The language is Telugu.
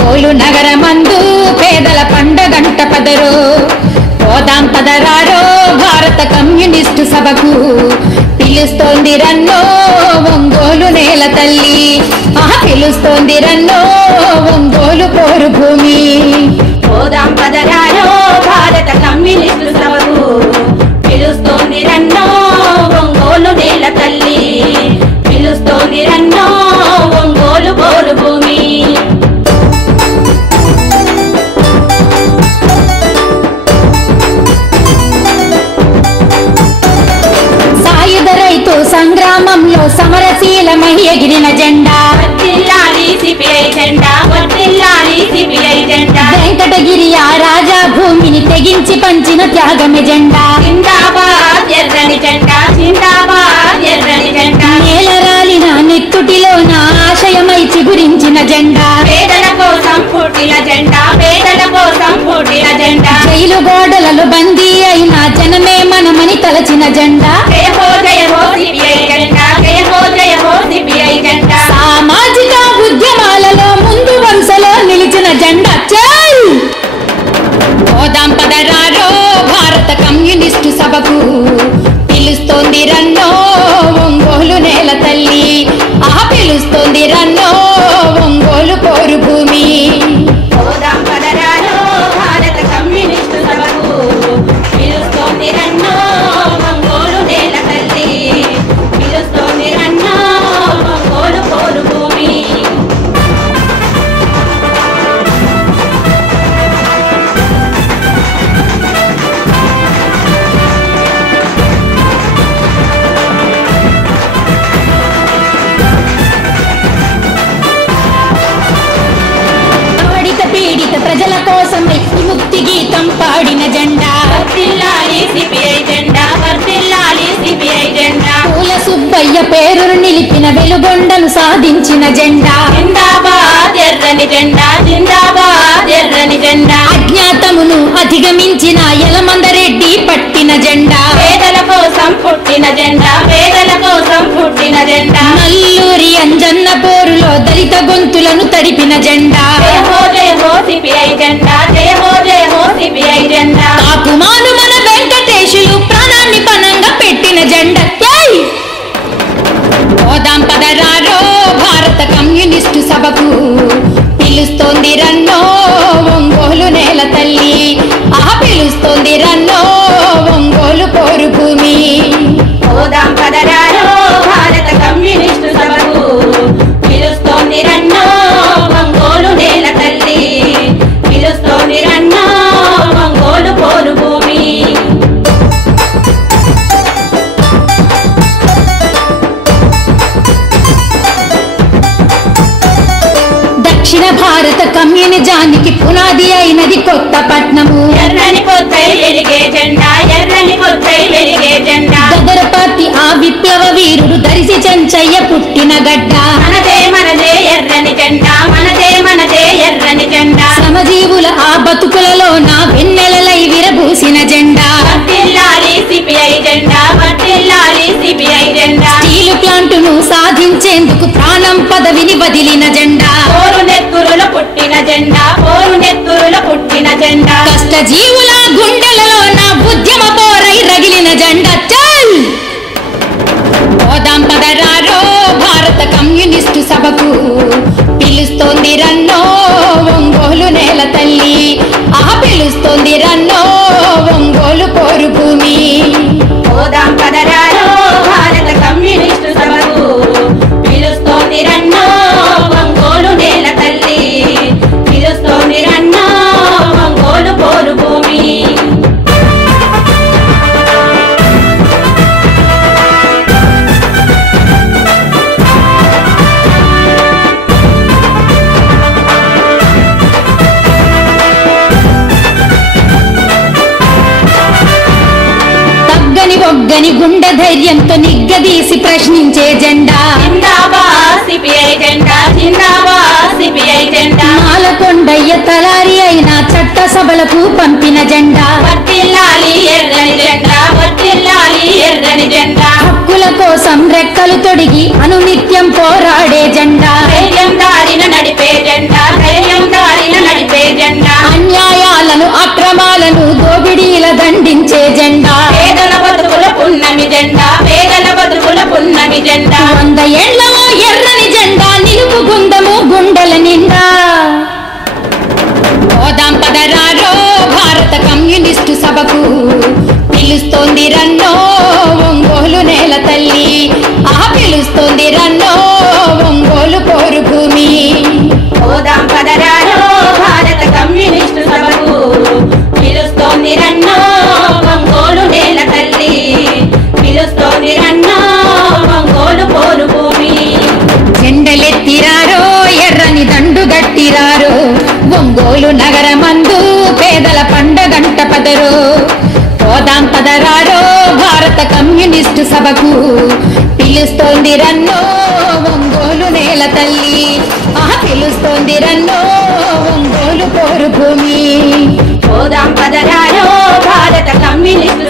ఒంగోలు నగరమందు పేదల పండగంట పదరో పోదాం పదరారో భారత కమ్యూనిస్టు సభకు పిలుస్తోంది రన్నో ఒంగోలు నేల తల్లి పిలుస్తోంది రన్నో ఒంగోలు పోరు భూమి పోదాం పదరారో భారత కమ్యూనిస్టు సభకు పిలుస్తోంది రన్నో ఒంగోలు నేల తల్లి పిలుస్తోంది రన్నో ఒంగోలు పోరు భూమి సాయుధ రైతు సంగ్రామంలో సమరశీలమై ఎగిరిన జెండా వర్ధిల్లాలి సిపిఐ జెండా వర్ధిల్లాలి సిపిఐ జెండా వెంకటగిరి ఆ రాజా భూమిని తెగించి పంచిన త్యాగమే జెండా జిందాబాద్ ఎర్రని జెండా జిందాబాద్ ఎర్రని జెండా నేలరాలిన నెత్తుటిలో నా ఆశయమై చిగురించిన జెండా పేదల కోసం పుట్టిన జెండా పేదల కోసం పుట్టిన జెండా జైలు గోడలలో బందీ అయిన జనమే మనమని తలచిన జెండా జయ హో సిపిఐ జెండా జయ హో సిపిఐ జెండా సామాజిక ఉద్యమాలలో ముందు వరుసలో నిలిచిన జెండా జై పోదాం పదరారో భారత కమ్యూనిస్టు సభకు పిలుస్తోంది రన్నో ఒంగోలు నేల తల్లి పిలుస్తోంది రన్నో ఒంగోలు పోరు భూమి పోదాం పదరారో భారత కమ్యూనిస్టు సభకు పిలుస్తోంది రన్నో ఒంగోలు నేల తల్లి పిలుస్తోంది రన్నో ఒంగోలు పోరు భూమి పీడిత ప్రజల కోసమై ముక్తి గీతం పాడిన జెండా వర్ధిల్లాలి సిపిఐ జెండా వర్ధిల్లాలి సిపిఐ జెండా పూల సుబ్బయ్య పేరును నిలిపిన వెలుగొండను సాధించిన జెండా జిందాబాద్ ఎర్రని జెండా జిందాబాద్ ఎర్రని జెండా అజ్ఞాతమును అధిగమించిన యలమందరెడ్డి పట్టిన జెండా పేదల కోసం పుట్టిన జెండా పేదల కోసం పుట్టిన జెండా నల్లూరి అంజన్న పోరులో దళిత గొంతులను తడిపిన జెండా జయ హో సిపిఐ జెండా జయ హో సిపిఐ జెండా ఆకుమాను మన వెంకటేశులు ప్రాణాన్ని పనంగా పెట్టిన జెండా జై పోదాం పదరారో భారత కమ్యూనిస్టు సభకు పిలుస్తోంది రన్నో ఒంగోలు నేల తల్లి పిలుస్తోంది రన్నో ఒంగోలు పోరు భూమి పోదాం పదరారో భారత కమ్యూనిస్టు సభకు పిలుస్తోంది రన్నో ఒంగోలు నేల తల్లి పిలుస్తోంది రన్నో ఒంగోలు పోరు భూమి దక్షిణ భారత కమ్యూనిజానికి పునాది అయినది కొత్తపట్నము ఎర్రని పొద్దై వెలిగే జెండా ఎర్రని పొద్దై వెలిగే జెండా గదరపాతి ఆ విప్లవ వీరుడు దరిసి చెంచయ్య పుట్టిన గడ్డ మనదే ఎర్రని జెండా మనదే ఎర్రని జెండా శ్రమజీవుల ఆ బతుకులలో నా వెన్నెలలై విరబూసిన జెండా వర్ధిల్లాలి సిపిఐ జెండా వర్ధిల్లాలి సిపిఐ జెండా స్టీలు ప్లాంటును సాధించేందుకు ప్రాణం పదవిని వదిలిన జెండా పోరు నెత్తురులో పుట్టిన జెండా పోరు నెత్తురులో పుట్టిన జెండా కష్టజీవుల గుండెలలో నా ఉద్యమ పోరై రగిలిన జెండా చల్ పోదాం పదరారో భారత కమ్యూనిస్టు సభకు పిలుస్తోంది రన్నో ఒంగోలు నేల తల్లి పిలుస్తోంది రన్నో ఒంగోలు పోరు భూమి పోదాం పదరారో భారత కమ్యూనిస్టు సభకు పిలుస్తోంది రన్నో ఒంగోలు నేల తల్లి పిలుస్తోంది రన్నో ఒంగోలు పోరు భూమి ఒగ్గని గుండె ధైర్యంతో నిగ్గదీసి ప్రశ్నించే జెండా జిందాబాద్ సిపిఐ జెండా జిందాబాద్ సిపిఐ జెండా మాలకొండయ్య తలారి అయిన చట్టసభలకు పంపిన జెండా వర్ధిల్లాలి ఎర్రని జెండా వర్ధిల్లాలి ఎర్రని జెండా హక్కుల కోసం రెక్కలు తొడిగి అనునిత్యం పోరాడే జెండా ధైర్యం దారిన నడిపే జెండా ధైర్యం దారిన కమ్యూనిస్టు సభకు పిలుస్తోంది రన్నో ఒంగోలు నేల తల్లి పిలుస్తోంది రన్నో ఒంగోలు పోరు భూమి పోదాం పదరారో భారత కమ్యూనిస్టు